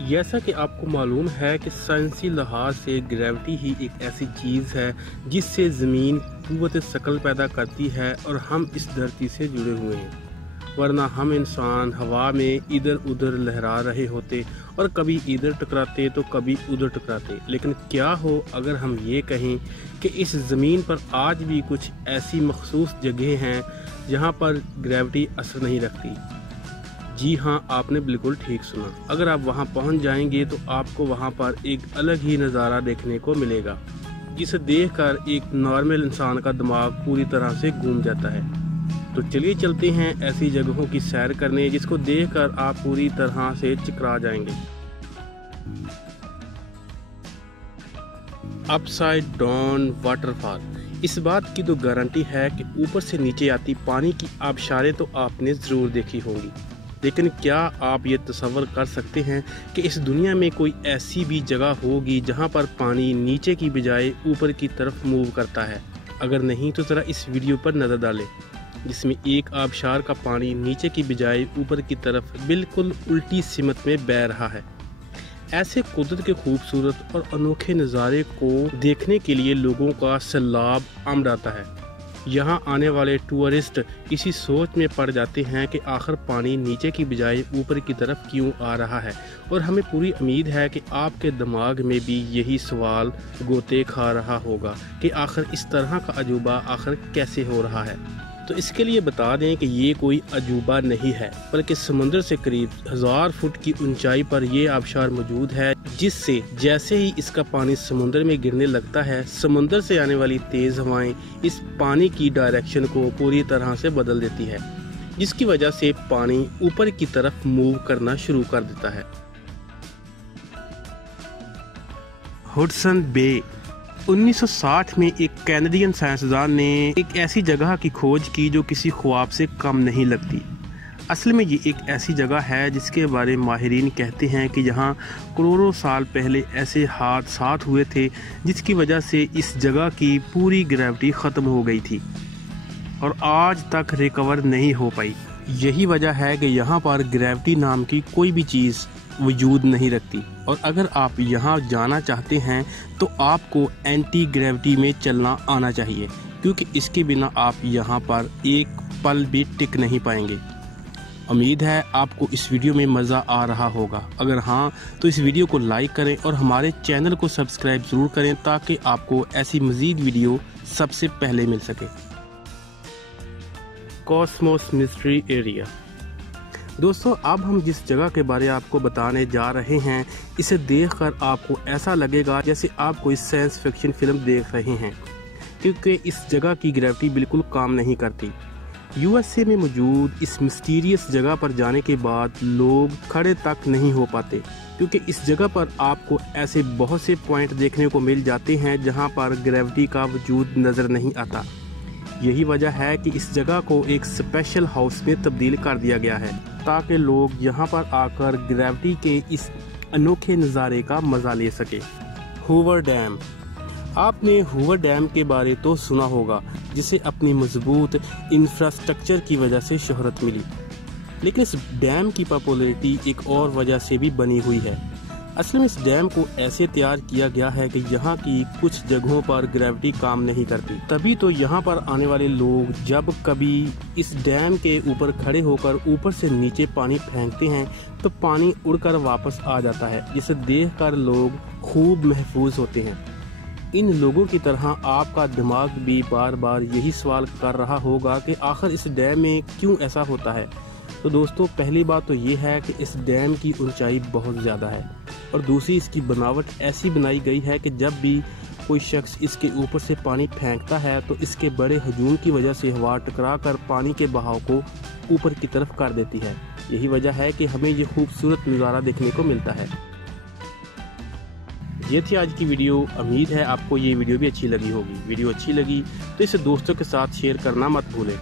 जैसा कि आपको मालूम है कि साइंसी लिहाज से ग्रेविटी ही एक ऐसी चीज़ है जिससे ज़मीन क़ुव्वत शकल पैदा करती है और हम इस धरती से जुड़े हुए हैं, वरना हम इंसान हवा में इधर उधर लहरा रहे होते और कभी इधर टकराते तो कभी उधर टकराते। लेकिन क्या हो अगर हम ये कहें कि इस ज़मीन पर आज भी कुछ ऐसी मखसूस जगह हैं जहाँ पर ग्रेविटी असर नहीं रखती। जी हाँ, आपने बिल्कुल ठीक सुना। अगर आप वहाँ पहुँच जाएंगे तो आपको वहाँ पर एक अलग ही नज़ारा देखने को मिलेगा, जिसे देखकर एक नॉर्मल इंसान का दिमाग पूरी तरह से घूम जाता है। तो चलिए चलते हैं ऐसी जगहों की सैर करने जिसको देखकर आप पूरी तरह से चकरा जाएंगे। Upside down waterfall. इस बात की तो गारंटी है कि ऊपर से नीचे आती पानी की आबशारें तो आपने ज़रूर देखी होंगी, लेकिन क्या आप ये तसव्वुर कर सकते हैं कि इस दुनिया में कोई ऐसी भी जगह होगी जहां पर पानी नीचे की बजाय ऊपर की तरफ मूव करता है? अगर नहीं तो ज़रा इस वीडियो पर नज़र डालें, जिसमें एक आबशार का पानी नीचे की बजाय ऊपर की तरफ बिल्कुल उल्टी सिमत में बह रहा है। ऐसे कुदरत के खूबसूरत और अनोखे नज़ारे को देखने के लिए लोगों का सैलाब उमड़ आता है। यहाँ आने वाले टूरिस्ट इसी सोच में पड़ जाते हैं कि आखिर पानी नीचे की बजाय ऊपर की तरफ क्यों आ रहा है, और हमें पूरी उम्मीद है कि आपके दिमाग में भी यही सवाल गोते खा रहा होगा कि आखिर इस तरह का अजूबा आखिर कैसे हो रहा है। तो इसके लिए बता दें कि ये कोई अजूबा नहीं है, बल्कि समुद्र से करीब 1000 फुट की ऊंचाई पर ये आबशार मौजूद है, जिससे जैसे ही इसका पानी समुद्र में गिरने लगता है, समुद्र से आने वाली तेज़ हवाएं इस पानी की डायरेक्शन को पूरी तरह से बदल देती है, जिसकी वजह से पानी ऊपर की तरफ मूव करना शुरू कर देता है। हुडसन बे। 1960 में एक कैनेडियन साइंसदान ने एक ऐसी जगह की खोज की जो किसी ख्वाब से कम नहीं लगती। असल में ये एक ऐसी जगह है जिसके बारे में माहिरीन कहते हैं कि यहाँ करोड़ों साल पहले ऐसे हादसात हुए थे जिसकी वजह से इस जगह की पूरी ग्रेविटी ख़त्म हो गई थी और आज तक रिकवर नहीं हो पाई। यही वजह है कि यहाँ पर ग्रेविटी नाम की कोई भी चीज़ वजूद नहीं रखती, और अगर आप यहाँ जाना चाहते हैं तो आपको एंटी ग्रेविटी में चलना आना चाहिए, क्योंकि इसके बिना आप यहाँ पर एक पल भी टिक नहीं पाएंगे। उम्मीद है आपको इस वीडियो में मज़ा आ रहा होगा। अगर हाँ तो इस वीडियो को लाइक करें और हमारे चैनल को सब्सक्राइब ज़रूर करें ताकि आपको ऐसी मज़ीद वीडियो सबसे पहले मिल सके। Cosmos mystery area. दोस्तों, अब हम जिस जगह के बारे में आपको बताने जा रहे हैं, इसे देखकर आपको ऐसा लगेगा जैसे आप कोई साइंस फिक्शन फिल्म देख रहे हैं, क्योंकि इस जगह की ग्रेविटी बिल्कुल काम नहीं करती। यूएसए में मौजूद इस मिस्टीरियस जगह पर जाने के बाद लोग खड़े तक नहीं हो पाते, क्योंकि इस जगह पर आपको ऐसे बहुत से पॉइंट देखने को मिल जाते हैं जहां पर ग्रेविटी का वजूद नज़र नहीं आता। यही वजह है कि इस जगह को एक स्पेशल हाउस में तब्दील कर दिया गया है ताकि लोग यहाँ पर आकर ग्रेविटी के इस अनोखे नज़ारे का मज़ा ले सके। Hoover dam. आपने हूवर डैम के बारे तो सुना होगा, जिसे अपनी मजबूत इंफ्रास्ट्रक्चर की वजह से शोहरत मिली, लेकिन इस डैम की पॉपुलैरिटी एक और वजह से भी बनी हुई है। असल में इस डैम को ऐसे तैयार किया गया है कि यहाँ की कुछ जगहों पर ग्रेविटी काम नहीं करती, तभी तो यहाँ पर आने वाले लोग जब कभी इस डैम के ऊपर खड़े होकर ऊपर से नीचे पानी फेंकते हैं तो पानी उड़कर वापस आ जाता है, जिसे देखकर लोग खूब महफूज होते हैं। इन लोगों की तरह आपका दिमाग भी बार बार यही सवाल कर रहा होगा कि आखिर इस डैम में क्यों ऐसा होता है। तो दोस्तों, पहली बात तो ये है कि इस डैम की ऊंचाई बहुत ज़्यादा है, और दूसरी इसकी बनावट ऐसी बनाई गई है कि जब भी कोई शख्स इसके ऊपर से पानी फेंकता है तो इसके बड़े हजूम की वजह से हवा टकरा कर पानी के बहाव को ऊपर की तरफ कर देती है। यही वजह है कि हमें ये खूबसूरत नज़ारा देखने को मिलता है। ये थी आज की वीडियो। उम्मीद है आपको ये वीडियो भी अच्छी लगी होगी। वीडियो अच्छी लगी तो इसे दोस्तों के साथ शेयर करना मत भूलें।